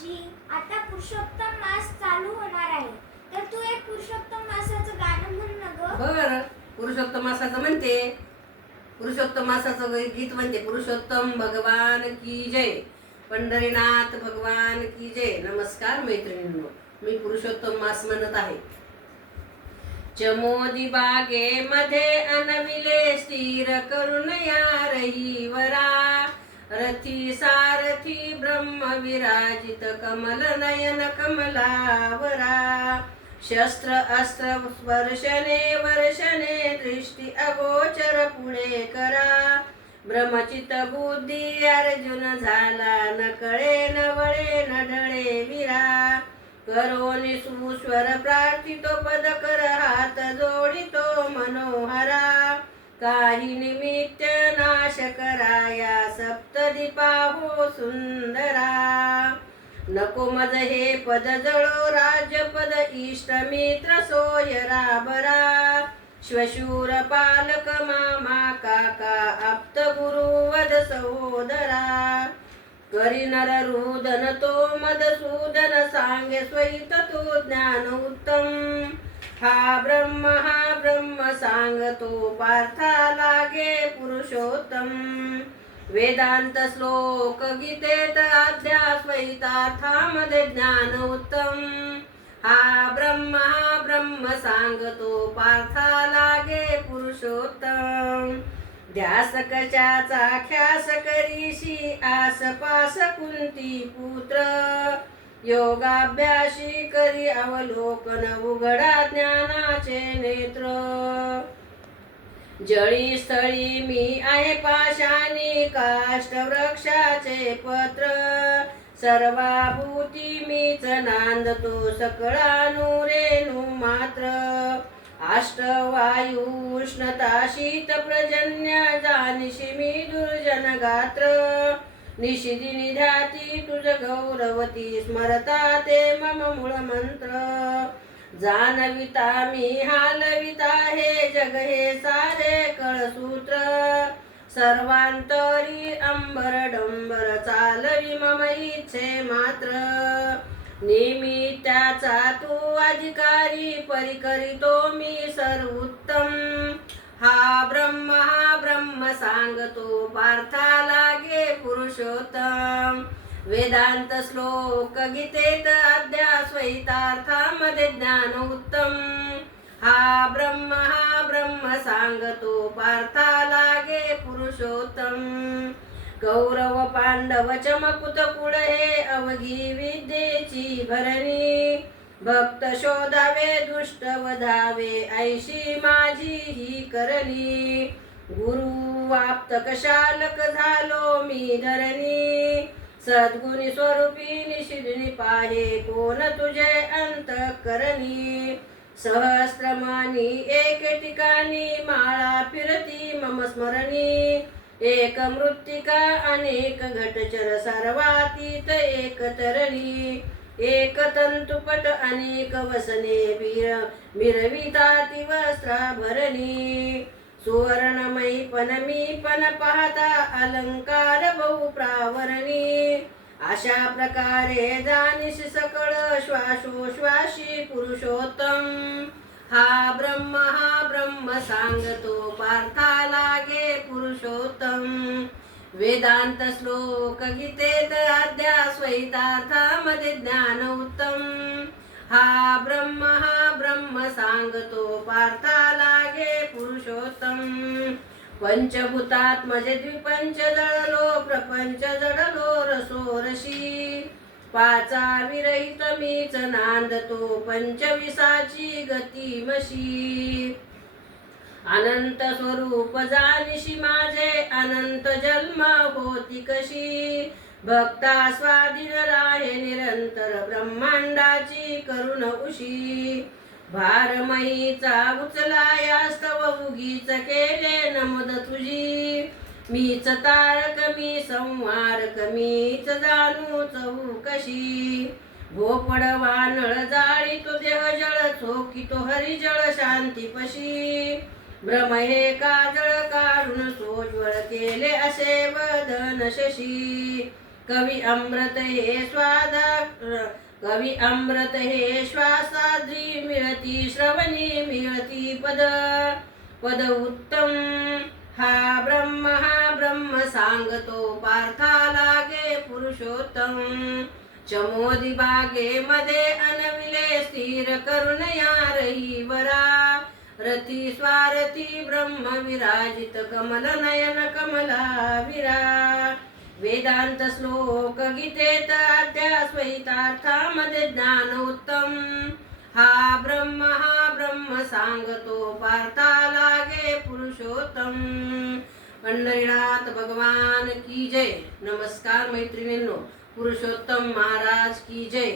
आजी, आता पुरुषोत्तम मास चालू होणार आहे, तर तू एक पुरुषोत्तम मासाचं गाणं म्हण ना ग. बर, पुरुषोत्तम मासाचं म्हणते. पुरुषोत्तम मासाचं गीत म्हणते. पुरुषोत्तम भगवान की जय, पंढरीनाथ भगवान की जय. नमस्कार मैत्रिणींनो, मी पुरुषोत्तम मास म्हणत आहे. चमोदी बागेमध्ये अनविले स्थिर करून या रहीवरा, रथी सारथी ब्रह्म विराजित कमल नयन कमलावरा. शस्त्र अस्त्र स्पर्शने वर्षने दृष्टी अगोचर पुढे करा. ब्रह्मचित बुद्धी अर्जुन झाला, न कळे न वळे न ढळे विरा. करोनी सुस्वर प्रार्थितो पद कर हात जोडितो मनोहरा. काही निमित्त नाश कराया सप्तदीपा हो सुंदरा. नको मज हे पद जळो राज्यपद इष्ट मित्र सोयरा बरा. श्वशूर पालक मामा काका आप्त गुरु वद सहोदरा. करी नर रुदन तो मधुसूदन सांगे स्वहित तो ज्ञान उत्तम. हा ब्रह्म सांगतो पार्था लागे पुरुषोत्तम. वेदांत श्लोक गीतेत अध्यास वैतार्थामध्ये ज्ञान उत्तम. हा ब्रह्म सांगतो पार्था लागे पुरुषोत्तम. ध्यास कशाचा ख्यास करीशी आसपास कुंती पुत्र. योगाभ्यासी करी अवलोकन उघडा ज्ञानाचे नेत्र. जळी स्थळी मी आहे पाशानी काष्ट वृक्षाचे पत्र. सर्वाभूती मीच नांदतो सकळानु रेणू मात्र. अष्टवायू उष्णता शीत प्रजन्य जानिशी मी दुर्जन गात्र. निशिदी निध्याती तुझ गौरवती स्मरता ते मम मूळ मंत्र. जाणविता मी हालविता हे जग हे सारे कळसूत्र. सर्वांतरी अंबर डंबर चालवी मम इच्छे मात्र. निमित्ताचा तू अधिकारी परी करीतो मी सर्वोत्तम. हा ब्रह्म सांगतो पार्था लागे पुरुषोत्तम. वेदांत श्लोक गीतेत अध्यास वैतार्थामध्ये ज्ञान उत्तम. हा ब्रह्म सांगतो पार्था लागे पुरुषोत्तम. कौरव पांडव चमकुत कुळ हे अवघी विद्येची भरणी. भक्त शोधावे दुष्ट वधावे ऐशी माझी ही करणी. गुरु आप्त कशालक झालो मी धरणी. सद्गुणी स्वरूपी निशिदिनी पाहे कोण तुझे अंतःकरणी. सहस्त्रमानी एक ठिकाणी माळा फिरती मम स्मरणी. एक मृत्तिका अनेक घटचर सर्वातीत एक तरणी. एक तंतुपट अनेक वसने मिरविताती वस्त्राभरणी. सुवर्णमयी पण मी पण पाहता अलंकार बहुप्रावरणी. अशा प्रकारे जानिश सकळ श्वासोश्वासी पुरुषोत्तम. हा ब्रह्म सांगतो पार्था लागे पुरुषोत्तम. वेदांत श्लोक गीतेत अध्यास वैतार्थामध्ये ज्ञान उत्तम. हा ब्रह्म सांगतो पार्था लागे पुरुषोत्तम. पंचभूतात्मजे द्विपंच जळलो प्रपंच जडलो रसोरशी. पाचा विरहित मीच नांदतो पंचविसाची गतिमशी. अनंत स्वरूप जानिशी माझे अनंत जन्म होती कशी. भक्ता स्वाधीन राहे निरंतर ब्रह्मांडाची करुण उशी. भारमयीचा उचलायास्तव उगीच केले नमद तुझी. मीच तारक मी संवारक मीच जाणू चहू कशी. भोपड वानळ जाळी तो देह जळ चोकी तो हरिजळ शांतीपशी. भ्रम हे काजळ काढून सोज्वळ केले असे वदन शशी. कवी अमृत हे स्वाद कवी अमृत हे श्वासाद्री मिळती श्रवणी मिळती पद पद उत्तम हा ब्रह्म सांगतो पार्था लागे पुरुषोत्तम चमोदी बागेमध्ये अनविले स्थिर करुण या रहीवरा रती स्वारती ब्रह्म विराजित कमल नयन कमला विरा वेदांत श्लोक गीतेत अध्यात्महितार्थामध्ये ज्ञान उत्तम हा ब्रह्म सांगतो पार्था लागे पुरुषोत्तम पंढरीनाथ भगवान की जय. नमस्कार मैत्रिणींनो, पुरुषोत्तम महाराज की जय.